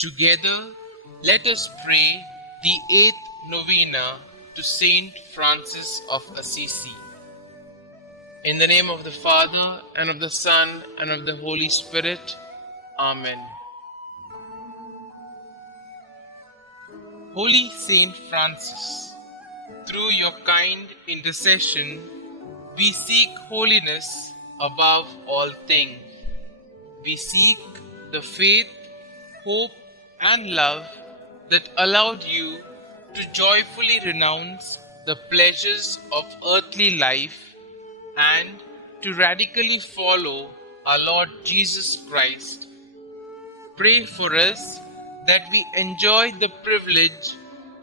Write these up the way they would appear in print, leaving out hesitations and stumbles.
Together, let us pray the 8th Novena to St Francis of Assisi. In the name of the Father, and of the Son, and of the Holy Spirit. Amen. Holy Saint Francis, through your kind intercession, we seek holiness above all things. We seek the faith, hope, and love that allowed you to joyfully renounce the pleasures of earthly life and to radically follow our Lord Jesus Christ. Pray for us that we enjoy the privilege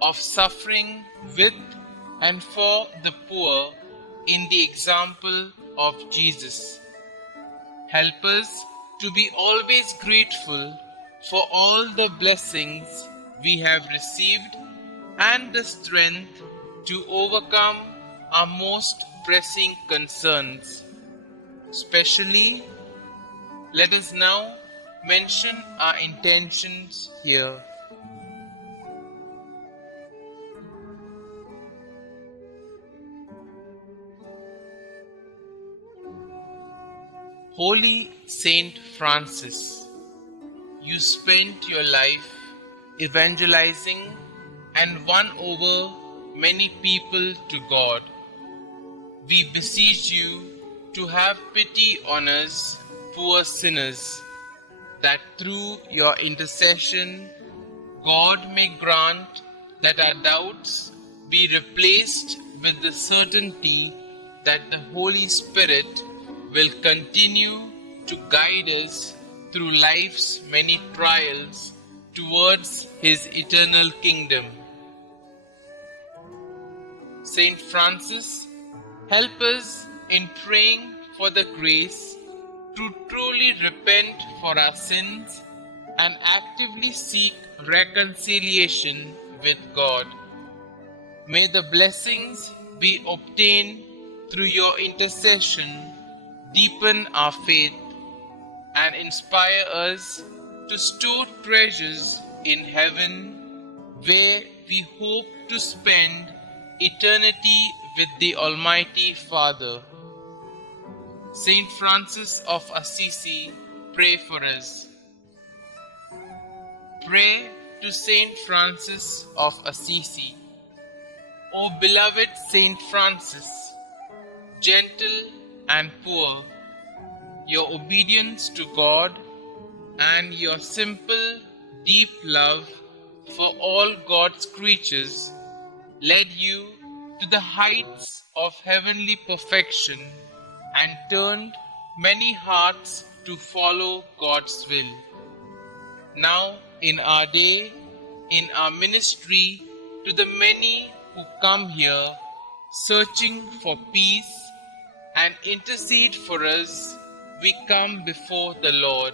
of suffering with and for the poor in the example of Jesus. Help us to be always grateful for all the blessings we have received and the strength to overcome our most pressing concerns. Especially, let us now mention our intentions here. Holy Saint Francis, you spent your life evangelizing and won over many people to God. We beseech you to have pity on us, poor sinners, that through your intercession, God may grant that our doubts be replaced with the certainty that the Holy Spirit will continue to guide us through life's many trials towards His eternal kingdom. Saint Francis, help us in praying for the grace to truly repent for our sins and actively seek reconciliation with God. May the blessings we obtain through your intercession deepen our faith and inspire us to store treasures in heaven, where we hope to spend eternity with the Almighty Father. Saint Francis of Assisi, pray for us. Pray to Saint Francis of Assisi. O beloved Saint Francis, gentle and poor, your obedience to God and your simple, deep love for all God's creatures led you to the heights of heavenly perfection and turned many hearts to follow God's will. Now, in our day, in our ministry, to the many who come here searching for peace and intercede for us, we come before the Lord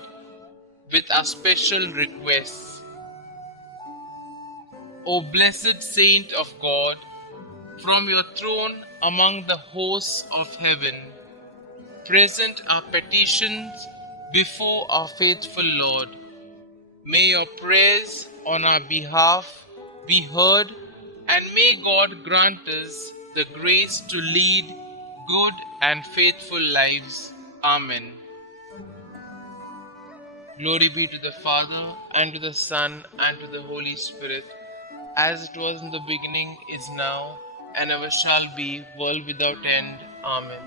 with our special requests. O blessed Saint of God, from your throne among the hosts of heaven, present our petitions before our faithful Lord. May your prayers on our behalf be heard, and may God grant us the grace to lead good and faithful lives. Amen. Glory be to the Father, and to the Son, and to the Holy Spirit, as it was in the beginning, is now, and ever shall be, world without end. Amen.